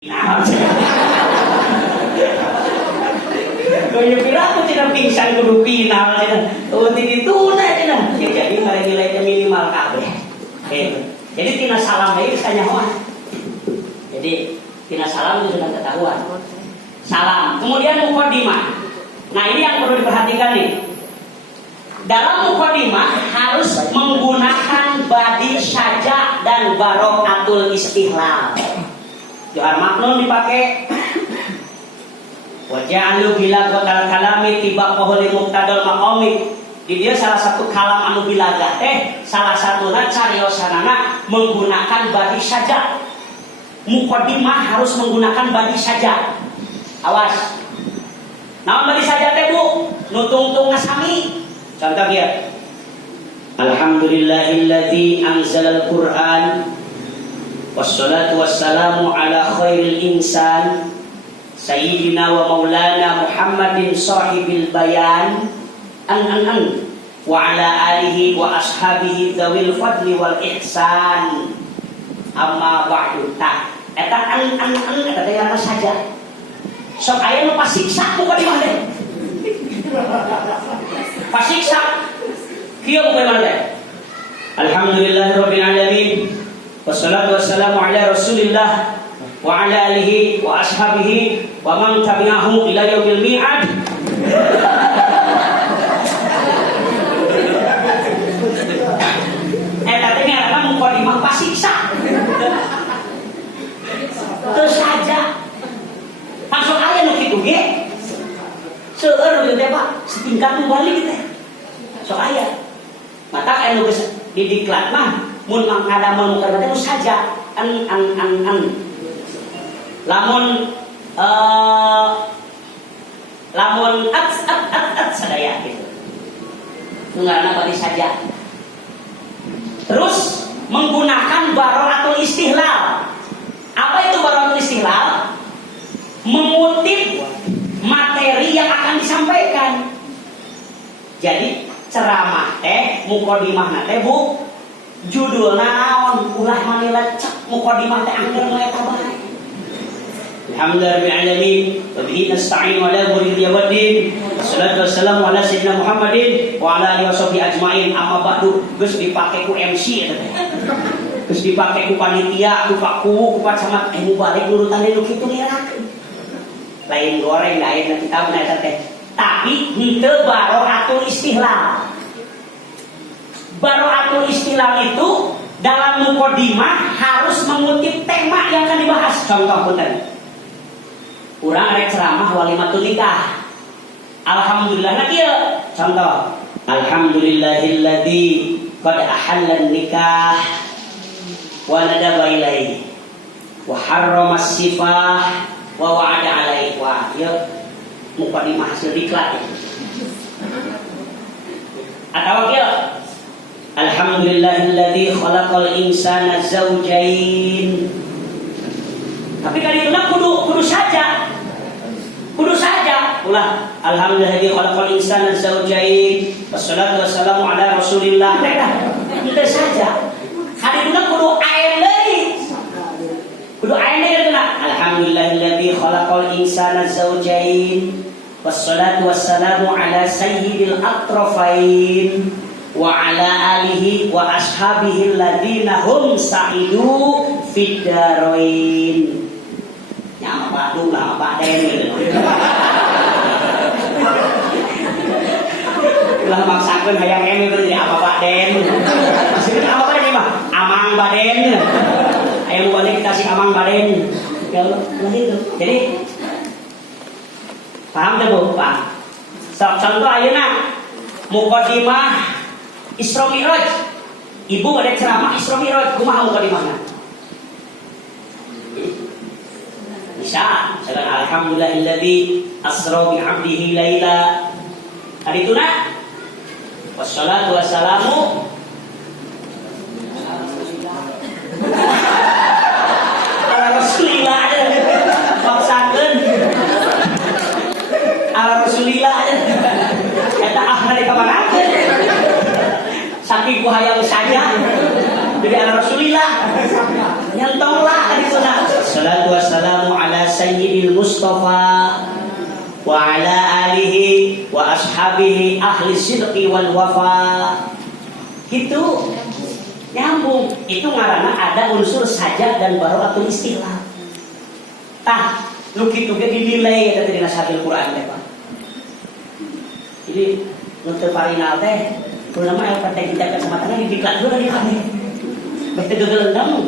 Nah, kaya piraku cenah pingsan kudu final cenah. Oh dituna cenah. Ya jadi nilainya minimal kabeh. Jadi tina salam bae bisa nyahoan. Jadi tina salam itu sudah ketahuan. Salam. Kemudian mukadimah. Nah, ini yang perlu diperhatikan nih. Dalam mukadimah harus menggunakan badi syaja dan barokaatul istihlal. Johar maknun dipakai. Waja'alu bila qatal kalami tibaqahu li muqtadal maqami. Di dia salah satu kalam anu bilagah salah satuna cariosanana menggunakan badi syaja. Mukadimah harus menggunakan badi syaja. Awas. Naon badi syaja teh Bu? Nu tungtung ngasami. Contoh ya. Alhamdulillahilladzi anzalal Qur'an wassalatu wassalamu ala khairil insan sayyidina wa maulana Muhammadin sahibil bayan wa ala alihi wa ashabihi dzawil fadli wal ihsan amma ba'du ta eta eta teh apa saja sok aya nu pasiksa ku ka di mana pasiksa kieu ku ka mana alhamdulillahirabbil alamin wassalatu wassalamu ala rasulillah wa ala alihi wa ashabihi wa man tabi'ahum ila yaumil mi'ad. Eta teh ngaranna mukadimah pasiksa. Teu saja. Langsung aya nu kitu ge. Seueur nu teh Pak, setingkat nu balik teh. Sok aya. Mata anu geus didiklat mah mun mangkadamel mukadimah teh saja lamun at sadaya gitu. Ngaranna badi saja. Terus menggunakan barokaatul istihlal. Apa itu barokaatul istihlal? Mengutip materi yang akan disampaikan. Jadi ceramah teh mukadimah teh Bu judulna naon ulah manila cek mukadimah teh angger eta bae. Alhamdulillahirabbil alamin wa bihi nasta'in wa la muridi waddin. Wassalatu wassalamu ala sayyidina Muhammadin wa ala alihi washabihi ajmain. Amma ba'du geus dipake ku MC eta teh. Geus dipake ku panitia, ku paku, ku pacamat nu balik urutan nu kitu ngerakeun. Lain goreng lain kitabna eta teh. Tapi henteu barokaatul istihlal. Barokaatul istihlal itu dalam mukadimah harus mengutip tema yang akan dibahas. Contoh punten. Urang rek ceramah walimatul nikah. Alhamdulillah na kieu. Contoh. Alhamdulillahilladzi qad ahallan nikah wa nadaba ilaihi wa harrama as-sifah wa wa'ada alaihi. Wah, ieu mukadimah hasil diklat. Atawa kieu. Alhamdulillahilladzi khalaqal insana zawjain. Tapi kali itu kudu saja. Kudu saja. Ulah. Alhamdulillahilladzi khalaqal insana zawjain. Wassalatu wassalamu ala rasulillah. Itu saja. Kali itu kudu ayeuna deui. Kudu ayeuna deui. Alhamdulillahilladzi khalaqal insana zawjain. Wassalatu wassalamu ala sayyidil atrafain. Wa ala alihi wa ashabihi alladziina hum sa'idu fid darain. Nya Pak Dung lah Pak Den. Ulah maksakeun hayang eme teh apa Pak Den. Maksudna apa Pak Den mah? Amang Baden. Aya nu balik kita si Amang Baden. Ya Allah itu. Jadi paham teh Bu Pak? Contoh ayeuna mukadimah Isra Mi'raj. Ibu ada ceramah Isra Mi'raj, kumaha mukadimahna? Bisa, misalkan alhamdulillahilladzi asra bi 'abdihi laila. Hadituna wassalatu wassalamu ala rasulillah. Paksakeun ala rasulillah. Eta ahli kamanakeun. Saking ku hayang saja jadi ala rasulillah nyentonglah hadisna. Salatu wassalamu sayyidil Mustafa wa ala alihi wa ashabihi ahli sidqi wal wafa. Gitu. Nyambung. Itu ngaranna ada unsur sajak dan barokah istilah. Tah, lu kitu ge dinilai eta dina sabil Quran teh, Pak. Jadi nu teu parinal teh, kudu mah aya teh kita sama tangan diklat dulu di kami. Bete gegeun damu.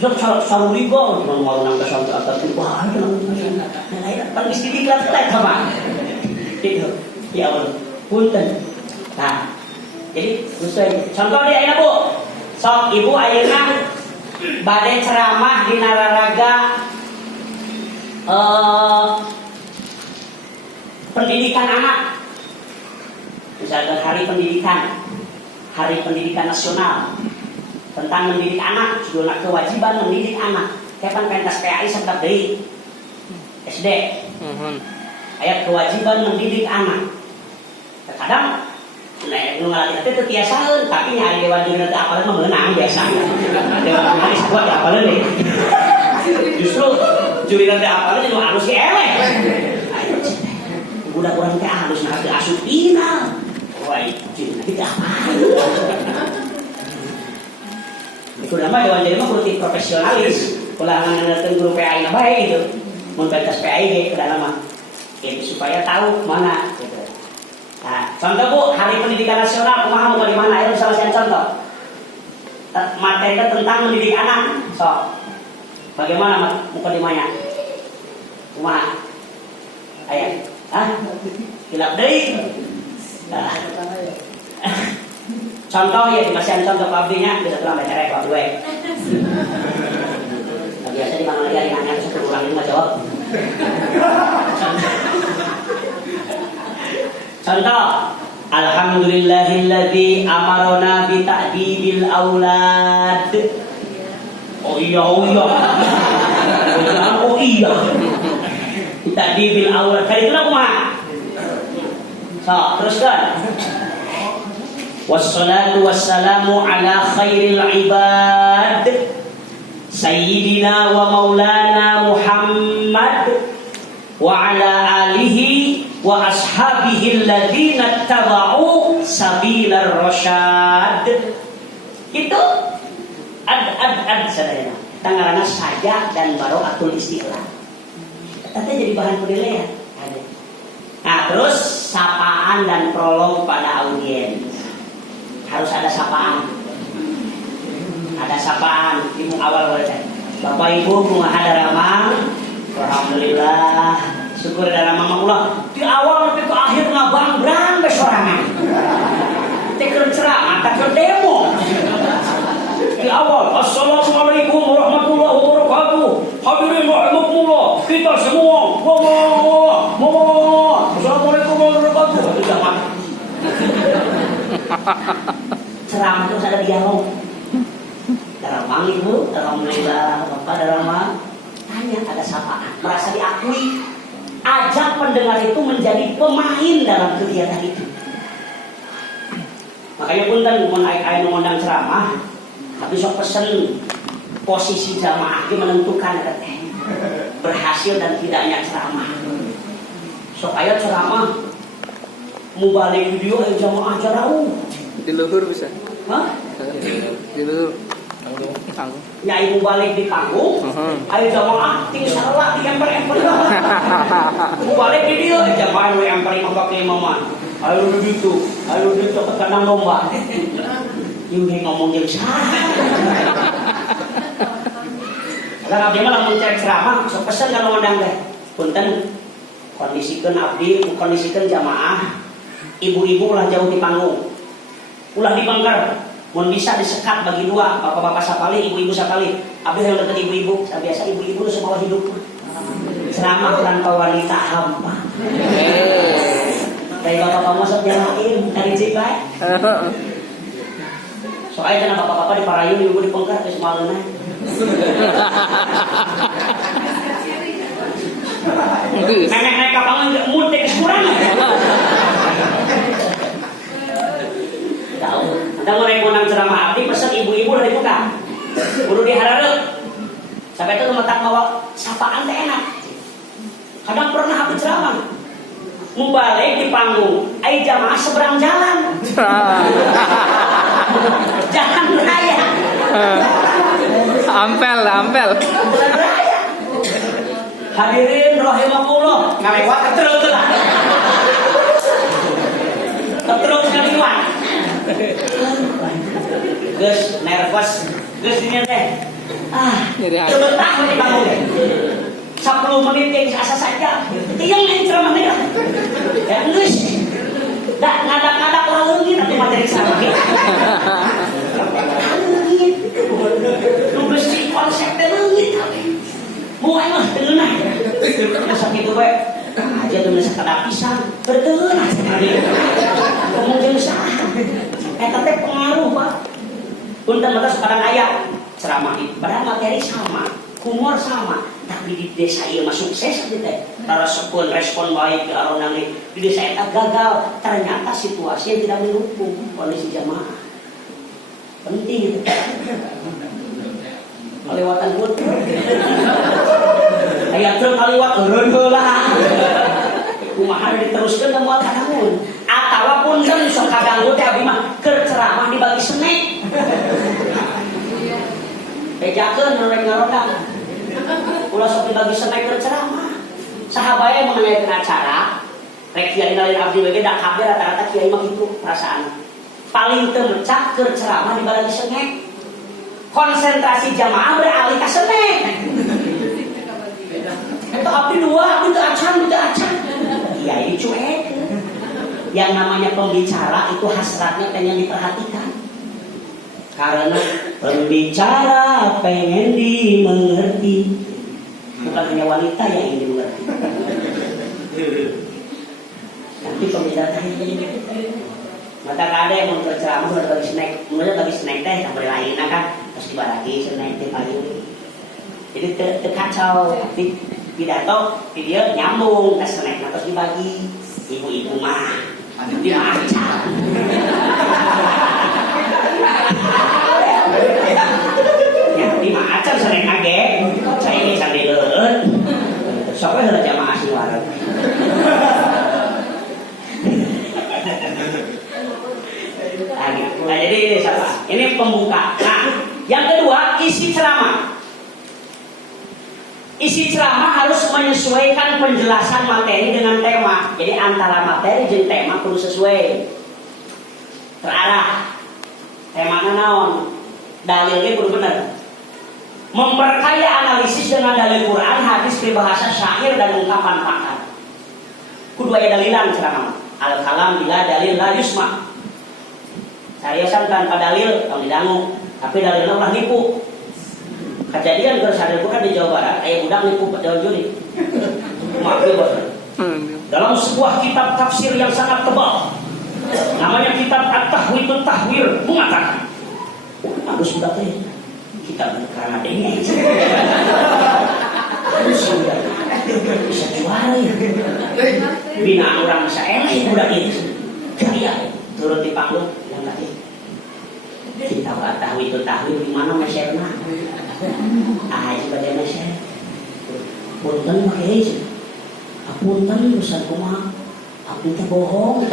Sok saluri go, mau nang ka sampai atas itu wah, nah ya pan geus diklat teh sama. Gitu. Ya Allah. Punten. Nah, jadi contoh di ayeuna Bu. Sok ibu ayeuna bade ceramah di nararaga pendidikan anak. Misalkan hari pendidikan nasional tentang mendidik anak, judulnya kewajiban mendidik anak. Kapan pentas PAI serta deui SD. Ayat kewajiban mendidik anak. Kadang nek nu ngalatih teh teu tiasaeun, tapi nya dewan juri teh apaleun mah meunang biasa. Dewan juri kuat apaleun deui. Justru juri teh apaleun nu anu si eleh. Ayo budak urang teh halus nah teu asup final. Wah, juri teh apa? Itu nama dewan juri mah kudu profesionalis. Ulangan ngeuneuteun guru PAI na bae gitu. Mun pentas PAI ge kada mah. Itu supaya tahu mana gitu. Nah, contoh Bu, Hari Pendidikan Nasional kumaha mau di mana? Ayo salah satu contoh. Materi tentang mendidik anak. So, bagaimana mukadimahnya? Kumaha? Ayo. Hilap deui. Contoh ya, dikasihan contoh abdinya bisa terang baca rekor gue. Biasa di mana dia nanya terus kurang ini jawab. Contoh, alhamdulillahilladzi amarona bi ta'dibil aulad. Oh iya. Bi ta'dibil aulad. Kali itu kumaha? So, teruskan. Wassalatu wassalamu ala khairil ibad Sayyidina wa maulana Muhammad wa ala alihi wa ashabihi alladzina taba'u sabilar rasyad. Itu ad sadayana tangarana sajak dan barokahul istilah. Tapi jadi bahan penilaian. Nah, terus sapaan dan prolog pada audiens. Harus ada sapaan. Ada sapaan di awal baca. Bapak Ibu kumaha daramang? Alhamdulillah. Syukur dalam mama Allah. Di awal sampai ke akhir ngabang-brang be sorangan. Teker ceramah, teker demo. Di awal, assalamualaikum warahmatullahi wabarakatuh. Hadirin rahimakumullah. Kita semua, assalamualaikum warahmatullahi wabarakatuh. Itu zaman. Ceramah terus ada dialog. Daramang Ibu, alhamdulillah, Bapak daramang. Tanya ada sapaan, merasa diakui. Ajak pendengar itu menjadi pemain dalam kegiatan itu. Makanya punten mun aya ngundang ceramah, habis sok pesen posisi jamaah itu menentukan teh berhasil dan tidaknya ceramah. Sok aya ceramah mau balik video aya jamaah jarau. Di luhur bisa. Hah? Di luhur. Nyai mau balik di panggung, ayo jamaah tinggal salah di emper-emper. Mau balik di dia, jamaah yang emper yang pakai mama. Ayo gitu ke kandang domba. Ini ngomong yang salah. Karena abdi mah lamun cek ceramah, sok pesen kalau ngundang teh. Punten kondisikeun abdi, kondisikeun jamaah. Ibu-ibu ulah jauh di panggung. Ulah di bangker. Mun bisa disekat bagi dua, bapak-bapak sapali, ibu-ibu sapali. Abdi yang deket ibu-ibu, biasa ibu-ibu udah semua hidup. Ceramah tanpa wanita hampa. Dari bapak-bapak masuk jalanin, dari cipai. Soalnya karena bapak-bapak di Parayun, ibu di Pengkar, terus malunya. Nenek-nenek kapangan gak mudik kurang. Tahu. Ada orang ngundang ceramah abdi, pesan ibu-ibu udah dibuka. Kudu diharap. Sampai itu letak bawa sapaan teh enak. Kadang pernah aku ceramah, mau balik di panggung, ai jamaah seberang jalan, jalan raya, Ampel. jalan raya. Hadirin rahimakumullah, ngalewat keterus lah, keterus ngaliwat. Gus nervous, Gus ini teh, terbentang di panggung. 10 menit yang asa saja, tiang yang ceramah nih, ya Gus, dah ngadak-ngadak lagi nanti materi sama kita. Nulis di konsepnya lagi, mulai mah tenang. Masa gitu baik, aja tulis sekadar pisang, bertenang sekali. Kemudian salah, teh pengaruh pak. Punten mata sekarang ayat ceramah itu, padahal materi sama, humor sama, tapi di desa ini mah sukses aja teh. Tara sekuen respon baik ke aron nangri. Di desa eta gagal, ternyata situasi yang tidak mendukung kondisi jamaah. Penting itu. Kelewatan pun. Aya truk kaliwat eureun heula. Kumaha diteruskeun da moal kadangun. Atawa punten sok kaganggu teh abdi mah keur ceramah dibagi snack. Bejakeun rek ngarodang. Ulah sok dibagi snack keur ceramah. Saha bae mengenai acara rek kiai lain abdi we da kabeh rata-rata kiai mah kitu perasaan. Paling teu mecah keur ceramah dibagi snack. Konsentrasi jamaah beralih ke snack. Itu abdi dua, abdi teu acan. Iya ini cuek. Yang namanya pembicara itu hasratnya pengen diperhatikan. Karena pembicara pengen dimengerti. Bukan hanya wanita yang ingin dimengerti. Tapi pembicara tadi mata kade yang mau berceramah bagi snack, kemudian bagi snack teh tak boleh lain kan, terus dibaraki snack teh paling. Jadi terkacau di pidato video nyambung ke snack terus dibagi ibu-ibu mah dimaca. Ya dimaca snack kage, saya ini sandileun. Sok we heula jamaah si wareg. Nah, jadi ini siapa? Ini pembuka. Nah, yang kedua isi ceramah. Isi ceramah harus menyesuaikan penjelasan materi dengan tema. Jadi antara materi dan tema perlu sesuai, terarah. Temanya naon? Dalilnya perlu benar. Memperkaya analisis dengan dalil Quran, hadis, peribahasa, syair dan ungkapan pakar. Kudu aya dalilan ceramah. Al kalam bila dalil la yusma. Saya tanpa dalil kalau didangu, tapi dalilnya ulah nipu. Kejadian tersadar bukan di Jawa Barat, ayah budak nipu Jawa Juri. Maaf bos. Dalam sebuah kitab tafsir yang sangat tebal, namanya kitab At-Tahwidut Tahwir, mengatakan, bagus budak teh, kitab karena ini, bisa juara ya. Bina orang bisa eleh budak itu, jaya turun di panggung. Kita tahu itu tahu di mana masyarakat. Sebagai masyarakat. Punten pakai aja. Punten urusan kumah. Aku itu bohong.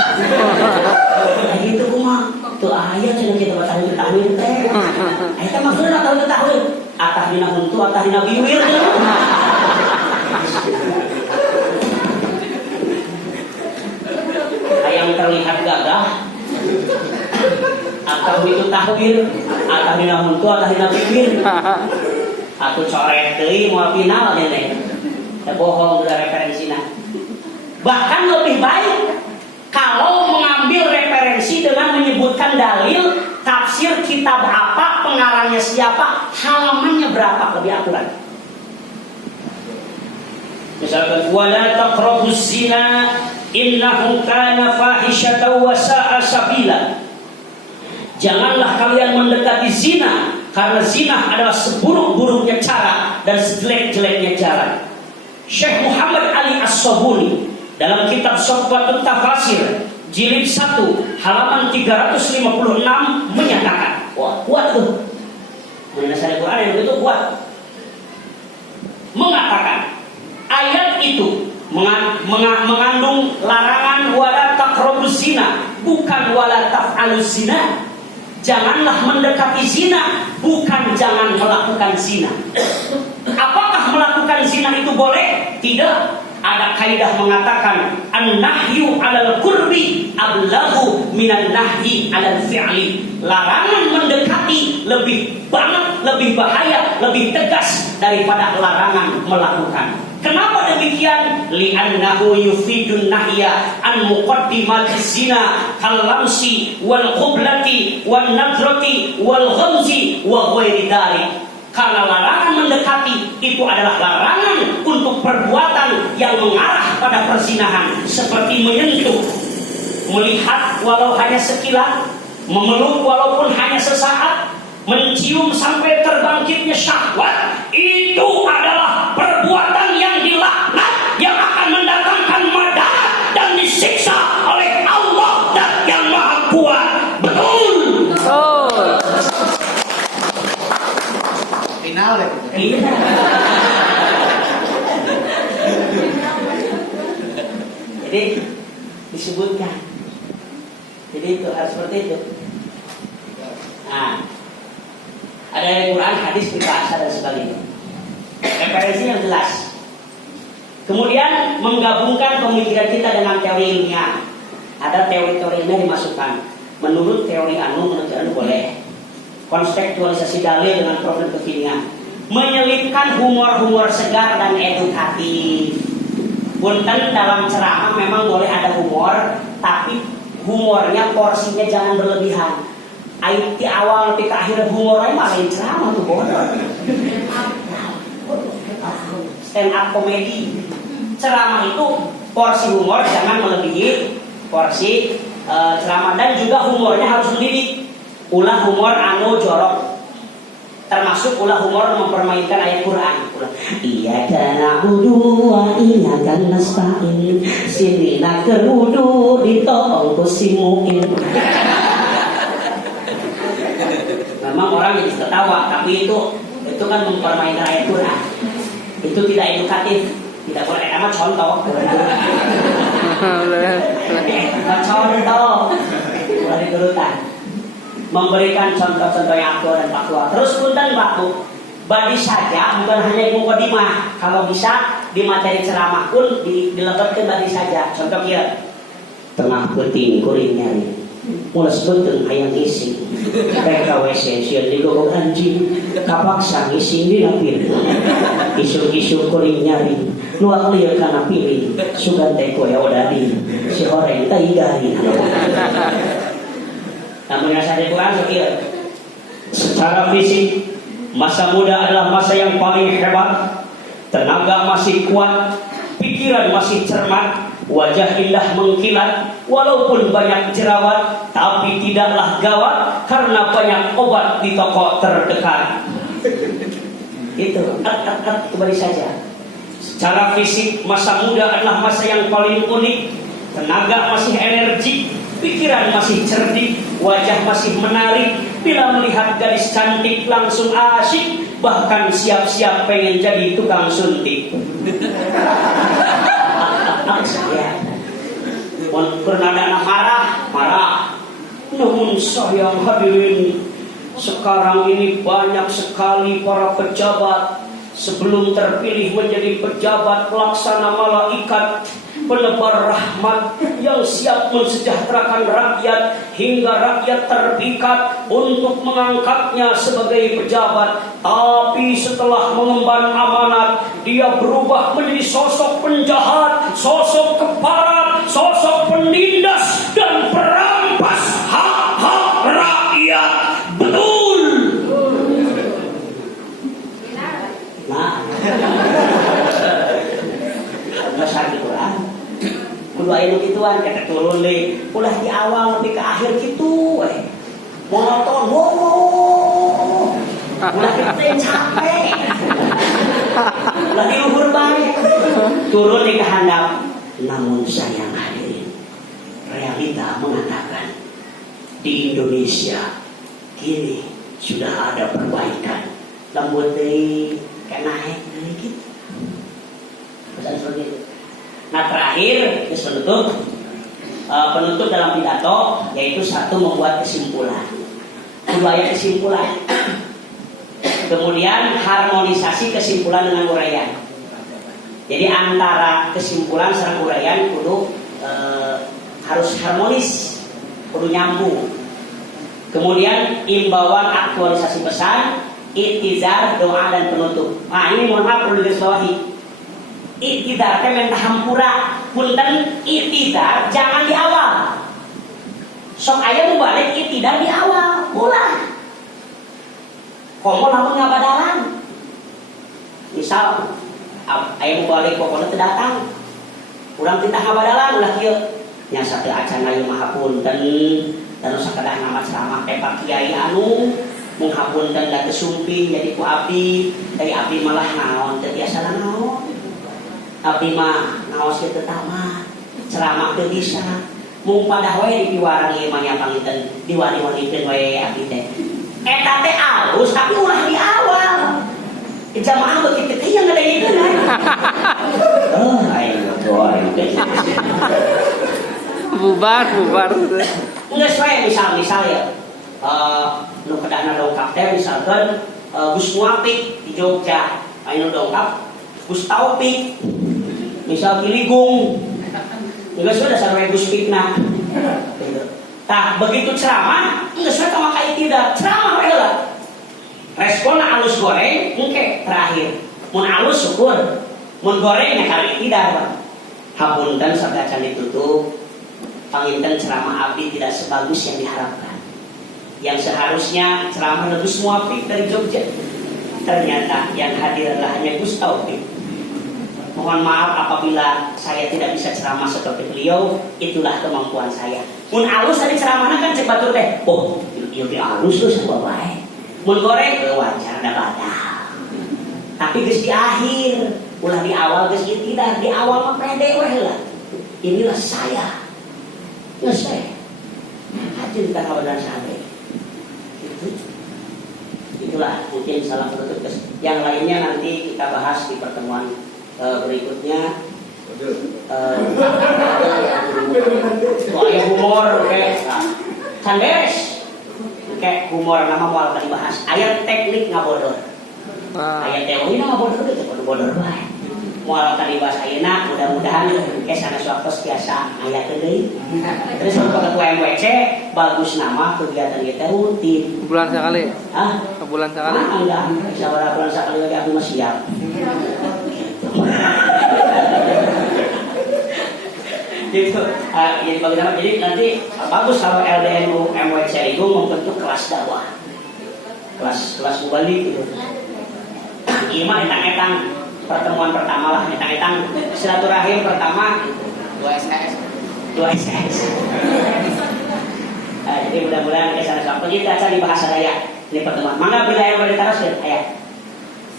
Gitu kumah. Tuh ayah cina kita tahu tahu teh. Kita maksudnya tahu tahu. Atah dina huntu, atah dina biwir. Yang terlihat gagah. Atau itu tahwil, atau dina huntu, atau dina bibir, atau coret deui moal final ya teh. Bohong udah referensinya. Bahkan lebih baik kalau mengambil referensi dengan menyebutkan dalil, tafsir kitab apa, pengarangnya siapa, halamannya berapa, lebih akurat. Misalkan wala taqrabuz zina innahu kana fahishatan wa sa'a sabila. Janganlah kalian mendekati zina, karena zina adalah seburuk-buruknya cara dan sejelek-jeleknya jalan. Syekh Muhammad Ali As-Sabuni dalam kitab Sofwatut Tafasir jilid 1 halaman 356 menyatakan, wah kuat tuh, menasihati Quran yang itu kuat, mengatakan ayat itu mengandung larangan wala taqrabuz zina, bukan wala taf'aluz zina. Janganlah mendekati zina, bukan jangan melakukan zina. Apakah melakukan zina itu boleh? Tidak. Ada kaidah mengatakan an-nahyu 'alal qurbi ablaghu minan nahyi 'alal fi'li. Larangan mendekati lebih banget, lebih bahaya, lebih tegas daripada larangan melakukan. Kenapa demikian? Li'annahu yufidun nahya an muqaddimatiz zina kal-lamsi wal qiblati wan nadrati wal ghamzi wa ghairi dzalik. Karena larangan mendekati itu adalah larangan untuk perbuatan yang mengarah pada perzinahan, seperti menyentuh, melihat walau hanya sekilas, memeluk walaupun hanya sesaat, mencium sampai terbangkitnya syahwat. Itu adalah perbuatan yang dilaknat, yang akan mendatangkan madarat dan disiksa oleh Allah dan yang Maha Kuat. Betul. Final ya. Jadi disebutkan. Jadi itu harus seperti itu. Nah, ada yang Quran, hadis, bahasa dan sebagainya. Referensi yang jelas. Kemudian menggabungkan pemikiran kita dengan teori ilmiah. Ada teori-teori ilmiah dimasukkan. Menurut teori menurut anu boleh. Kontekstualisasi dalil dengan problem kekinian. Menyelipkan humor-humor segar dan edukatif. Punten dalam ceramah memang boleh ada humor, tapi humornya porsinya jangan berlebihan. Di awal sampai ke akhir humornya malah ceramah tuh bodoh. Stand up comedy. Ceramah itu porsi humor jangan melebihi porsi ceramah, dan juga humornya harus mendidik. Ulah humor anu jorok, termasuk ulah humor mempermainkan ayat Quran. Iya kana wudu wa iya kan nasta'in, sinina kerudu ditolong kusimuin. Memang orang jadi ketawa, tapi itu kan mempermainkan ayat Quran. Itu tidak edukatif, tidak boleh. Emang contoh, contoh, boleh digurutan. Memberikan contoh-contoh yang aktual dan faktual. Terus punten waktu badi saja, bukan hanya mukadimah. Kalau bisa di materi ceramah pun dilebatkan badi saja. Contoh kia, tengah penting kuring nyari, mulai sebetulnya hayang isi. PKWC sian digogok anjing, kapaksa ngisi di napil. Isu-isu kuring nyari, luak liat kana pilih. Sugan teko ya odadi, si horeng taigari. Namun yang saya Quran secara fisik, masa muda adalah masa yang paling hebat. Tenaga masih kuat, pikiran masih cermat, wajah indah mengkilat. Walaupun banyak jerawat, tapi tidaklah gawat karena banyak obat di toko terdekat. Itu kembali saja. Secara fisik, masa muda adalah masa yang paling unik. Tenaga masih energi, pikiran masih cerdik, wajah masih menarik. Bila melihat gadis cantik langsung asyik, bahkan siap-siap pengen jadi tukang suntik. Pernah ada marah. Namun sayang hadirin, sekarang ini banyak sekali para pejabat sebelum terpilih menjadi pejabat pelaksana malaikat, penebar rahmat yang siap mensejahterakan rakyat hingga rakyat terpikat untuk mengangkatnya sebagai pejabat. Tapi setelah mengemban amanat, dia berubah menjadi sosok penjahat, sosok keparat, sosok penindas dan perampas hak-hak rakyat. Betul. Nah, besar di Quran. Kudu aya nu kituan kata turun deui. Ulah di awal sampai ke akhir kitu we. Monoton. Ulah kita capek. Ulah di luhur bae. Turun di kehandap. Namun sayang hadirin, realita mengatakan di Indonesia kini sudah ada perbaikan. Lembut deui, kayak naik deui gitu. Pesan seperti itu. Nah terakhir penutup dalam pidato yaitu satu membuat kesimpulan, kedua kesimpulan, kemudian harmonisasi kesimpulan dengan uraian. Jadi antara kesimpulan serta uraian kudu harus harmonis, kudu nyambung. Kemudian imbauan aktualisasi pesan, iktizar, doa dan penutup. Nah ini mohon maaf perlu digarisbawahi. Iktidar teh mentah hampura, punten iktidar jangan di awal. Sok aya nu balik iktidar di awal, ulah. Komo lamun ngabadalan. Misal aya nu balik pokona teu datang. Urang titah ngabadalan ulah kieu. Nya sateu acan ayeuna mahapunten, dan sakadah nama ceramah teh Pak Kiai anu menghapunten da kesumpi jadi ku abdi, dari abdi malah naon teu biasa naon. Abdi mah ngaos teu tamat, ceramah teu bisa. Mung padah wae dipiwarang ieu mah nya panginten diwani-wanikeun wae abdi teh. Eta teh alus tapi ulah di awal. Jamaah begitu teh yang ngadengikeun. Oh, ayo doa teh. Bubar. Nggak wae misal ya. Nu kedahna dongkap teh misalkan Gus Muapik di Jogja, anu dongkap Gus Taufik. Misal Kiligung, nggak sudah dasar Gus Pikna. Tah begitu ceramah, nggak sudah sama kayak tidak ceramah lah. Respon alus goreng, oke terakhir. Mun alus syukur, mun gorengnya kali tidak. Hapunten sabda can ditutup. Panginten ceramah abdi tidak sebagus yang diharapkan. Yang seharusnya ceramah Gus Muapik dari Jogja. Ternyata yang hadir adalah hanya Gus Taufik. Mohon maaf apabila saya tidak bisa ceramah seperti beliau, itulah kemampuan saya. Mun alus tadi ceramahnya kan cek batur teh. Oh, ieu alus tuh sabab bae. Mun goreng wajar da badak. Tapi geus di akhir, ulah di awal geus tidak, di awal mah pede we lah. Inilah saya. Geus teh. Hajin ka kawadan sahabat. Itulah mungkin salah penutup. Yang lainnya nanti kita bahas di pertemuan berikutnya. Soalnya humor kayak sandes kayak humor nama mau dibahas. Ayat teknik ngabodor, ayat teori ngabodor itu bodor bae. Mau dibahas ayeuna mudah-mudahan kesana suatu biasa ayat deui. Terus untuk ketua MWC bagus nama kegiatan kita rutin. Bulan sekali. Hah? Bulan sekali. Enggak, sabar bulan sekali lagi aku masih siap. Gitu. Jadi bagaimana? Jadi nanti bagus kalau LDNU MWC itu membentuk kelas dakwah, kelas mubalik gitu. Gimana etang-etang pertemuan pertama lah, etang-etang silaturahim pertama 2 SKS. Jadi mudah-mudahan kesana sampai kita akan dibahas daya ini pertemuan. Mangga bila yang boleh taros ya,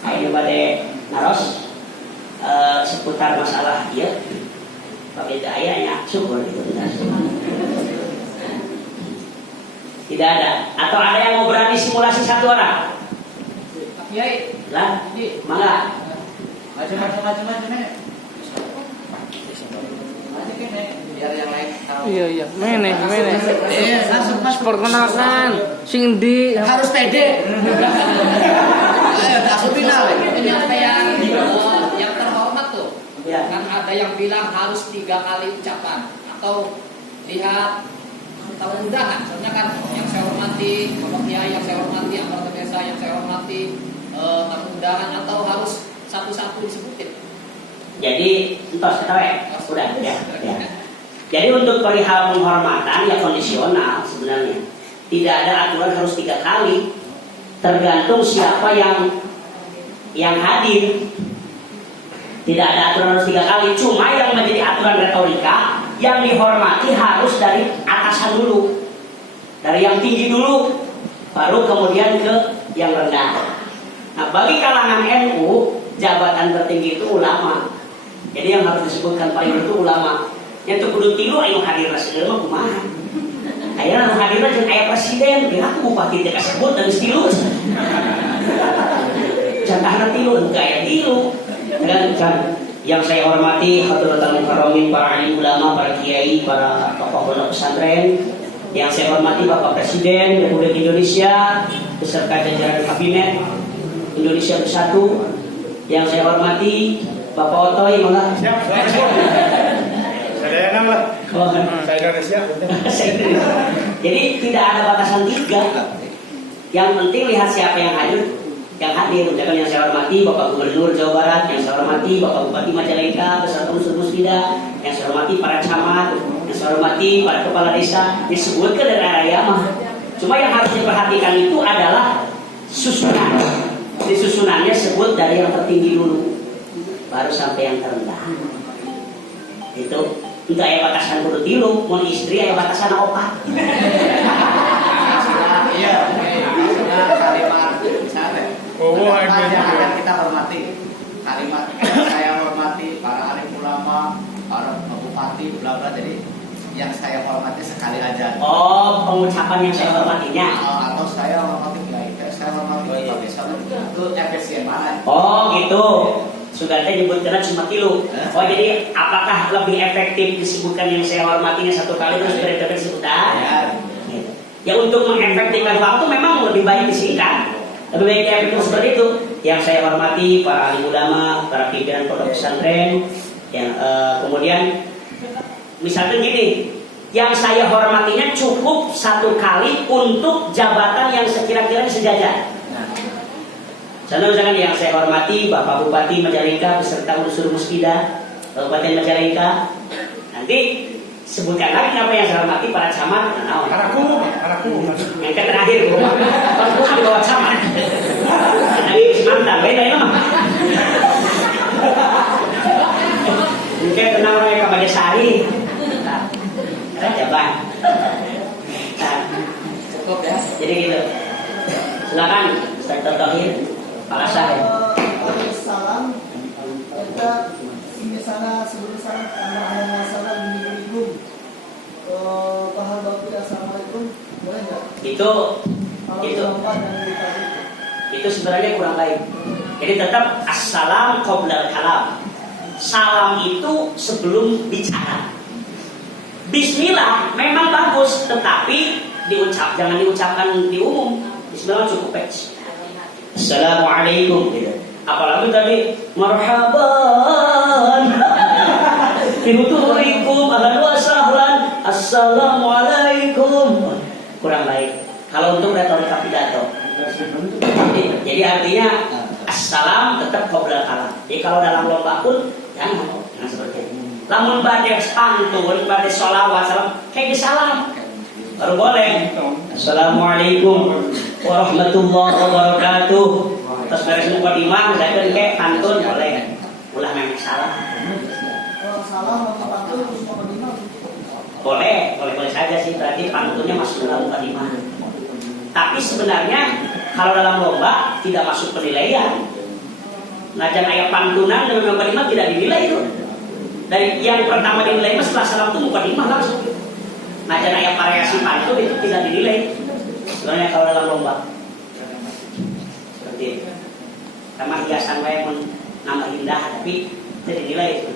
ayo pada naros seputar masalah ya. Pabeda ayahnya syukur itu tidak ada. Atau ada yang mau berani simulasi satu orang? Iya. Lah, mangga. Macam-macam. Biar yang lain tahu. Iya. Mene. Langsung perkenalkan. Sing di harus pede. Langsung final. Penyampaian yang terhormat tuh. Ya. Kan ada yang bilang harus 3 kali ucapan atau lihat tahu undangan. Soalnya kan yang saya hormati, Bapak Kiai yang saya hormati, anggota desa yang saya hormati, tamu undangan atau harus satu-satu disebutin. Jadi entos kita udah ya. Jadi untuk perihal penghormatan ya kondisional sebenarnya. Tidak ada aturan harus 3 kali. Tergantung siapa yang hadir. Tidak ada aturan harus 3 kali. Cuma yang menjadi aturan retorika yang dihormati harus dari atasan dulu, dari yang tinggi dulu, baru kemudian ke yang rendah. Nah bagi kalangan NU jabatan tertinggi itu ulama. Jadi yang harus disebutkan paling itu ulama. Yang kudu tilu anu hadir segala mah kumaha. Aya anu hadir jeung aya presiden, kira aku bupati teh kasebut dan tilu. Jatahna tilu, enggak aya tilu. Dan Yang saya hormati Hadratul Mukarramin, para alim ulama, para kiai, para tokoh pondok pesantren. Yang saya hormati Bapak Presiden Republik Indonesia beserta jajaran Kabinet Indonesia Bersatu. Yang saya hormati Bapak Otoy, mangga. Siap, saya enam lah. Oh, Saya Indonesia. jadi tidak ada batasan 3. Yang penting lihat siapa yang hadir. Misalkan yang saya hormati Bapak Gubernur Jawa Barat, yang saya hormati Bapak Bupati Majalengka beserta unsur muslidah, yang saya hormati para camat, yang saya hormati para kepala desa. Disebutkan dari area mah. Cuma yang harus diperhatikan itu adalah susunan. Di susunannya sebut dari yang tertinggi dulu, baru sampai yang terendah. Itu untuk ayat batasan kudu tilu, mau istri ayat batasan opat. Iya, sudah kalimat sana. Yang kita hormati kalimat saya hormati para alim ulama, para bupati, bla bla. Jadi yang saya hormati sekali aja. Oh, pengucapan yang saya hormatinya. Atau saya hormati kiai, saya hormati bupati sama itu efisien mana? Oh, gitu. Sudah saya nyebutkan cuma tilu. Oh, jadi apakah lebih efektif disebutkan yang saya hormatinya satu kali terus berikutnya disebutkan? Ya, untuk mengefektifkan waktu memang lebih baik disingkat. Lebih baik efektif seperti itu. Yang saya hormati para alim ulama, para pimpinan pondok pesantren, yang kemudian misalnya gini, yang saya hormatinya cukup satu kali untuk jabatan yang sekira-kira sejajar. Contoh misalkan yang saya hormati Bapak Bupati Majalengka beserta unsur muslidah Kabupaten Majalengka. Nanti sebutkan lagi apa yang saya hormati para camat. Araku. Yang terakhir, aku di bawah camat. Nanti mantan, beda ya mah. Mungkin tenang mereka pada sehari. Jaban. Cukup ya. Jadi gitu. Silakan Ustaz Tohir, Pak Asar. Salam. Kita ini sana sebelum sana karena salam Assalamualaikum. Paham Bapak Assalamualaikum boleh nggak? Itu sebenarnya kurang baik. Jadi tetap assalam qoblal kalam. Salam itu sebelum bicara. Bismillah memang bagus, tetapi jangan diucapkan di umum. Bismillah cukup peci. Assalamualaikum. Apalagi tadi marhaban. Bihuturikum ahlan wa sahlan. Assalamualaikum. Kurang baik. Kalau untuk retorika pidato. Jadi artinya assalam tetap qoblal kalam. Jadi kalau dalam lomba pun jangan seperti itu. Lamun badai pantun, badai sholawat, salam, kayak salam baru boleh. Assalamualaikum warahmatullahi wabarakatuh. Terus beres mukadimah, dan kayak pantun boleh. Ulah memang salah. Kalau salam atau pantun terus mukadimah boleh saja sih. Berarti pantunnya masuk dalam mukadimah. Tapi sebenarnya kalau dalam lomba tidak masuk penilaian. Ngajar ayat pantunan dan mukadimah tidak dinilai itu. Dan yang pertama dinilai setelah salam itu mukadimah langsung. Ngajar ayat variasi pantun itu tidak dinilai. Sebenarnya kalau dalam lomba seperti itu. Sama hiasan yang nambah indah tapi tidak dinilai itu.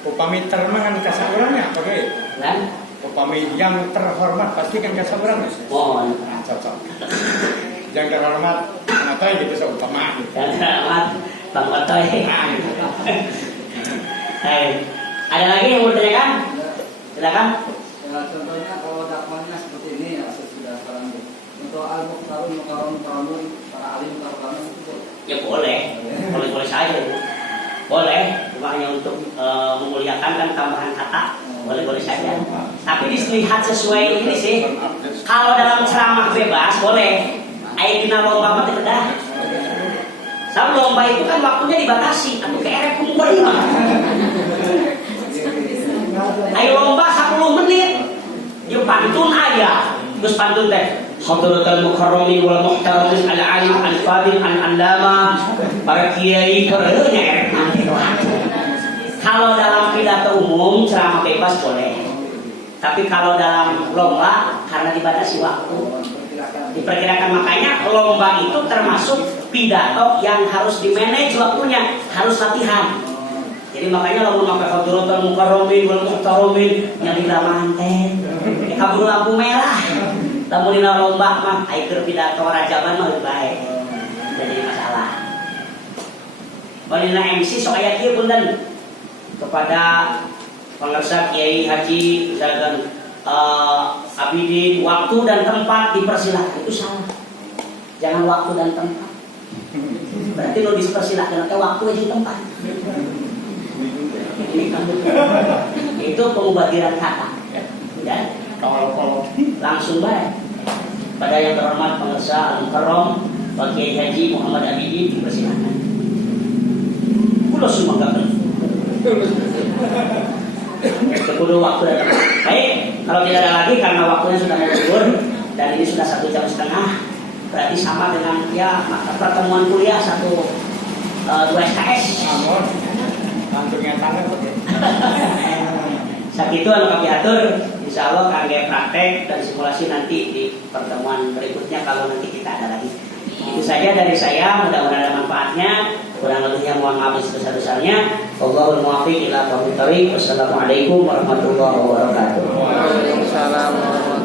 Upami termahan kasar orangnya, oke? Dan Upami yang terhormat pasti kan kasar orangnya. mohon Cocok. Yang terhormat, kenapa gitu seumpama? dan selamat Bang Otoy. Ada lagi yang mau ditanyakan? Silakan. Ya, contohnya kalau dakwahnya seperti ini ya sudah sekarang ini. Untuk al-muqtarun, muqarrun, para alim, muqarrun itu Ya boleh saja itu. Boleh, cuma hanya untuk memuliakan kan tambahan kata, boleh saja. Tapi dilihat sesuai ini sih. Kalau dalam ceramah bebas boleh. Ayeuna lomba mah teu kedah. Sabab lomba itu kan waktunya dibatasi, atuh kerek kumur mah. Ayo lomba 10 menit. Yuk pantun aya. Terus pantun teh. Hadratul Mukarramin wal Muhtaramin al-alim al-fadil al-allama para kiai kereunya erek nanti doang. Kalau dalam pidato umum ceramah bebas boleh. Tapi kalau dalam lomba karena dibatasi waktu diperkirakan, makanya lomba itu termasuk pidato yang harus dimanage waktunya, harus latihan. Jadi makanya lamun make hadrotul mukarramin wal muhtaromin yang di lamanten. Kabur lampu merah. Lamun dina lomba mah aya keur pidato rajaban mah bae. Jadi masalah. Walina MC sok aya kieu punten kepada pengarsa Kiai Haji misalkan Abidin, waktu dan tempat dipersilahkan itu salah. Jangan waktu dan tempat. Berarti lo dipersilahkan ke waktu aja tempat. Itu pemubadiran kata. Ya. Kalau Langsung baik. Pada yang terhormat pengarsa Al-Mukarram Pak Kiai Haji Muhammad Abidin dipersilahkan. Kulo semua enggak Sepuluh waktu dan tempat. Baik, kalau tidak ada lagi karena waktunya sudah mundur dan ini sudah 1,5 jam, berarti sama dengan ya pertemuan kuliah 2 SKS. langsungnya tangan kok. Saat itu anu kami atur, insya Allah kami praktek dan simulasi nanti di pertemuan berikutnya kalau nanti kita ada lagi. Itu saja dari saya, mudah-mudahan ada manfaatnya. Kurang lebihnya mohon maaf sebesar-besarnya. Wallahul muwaffiq ila aqwamit thoriq. Wassalamualaikum warahmatullahi wabarakatuh. Waalaikumsalam warahmatullahi wabarakatuh.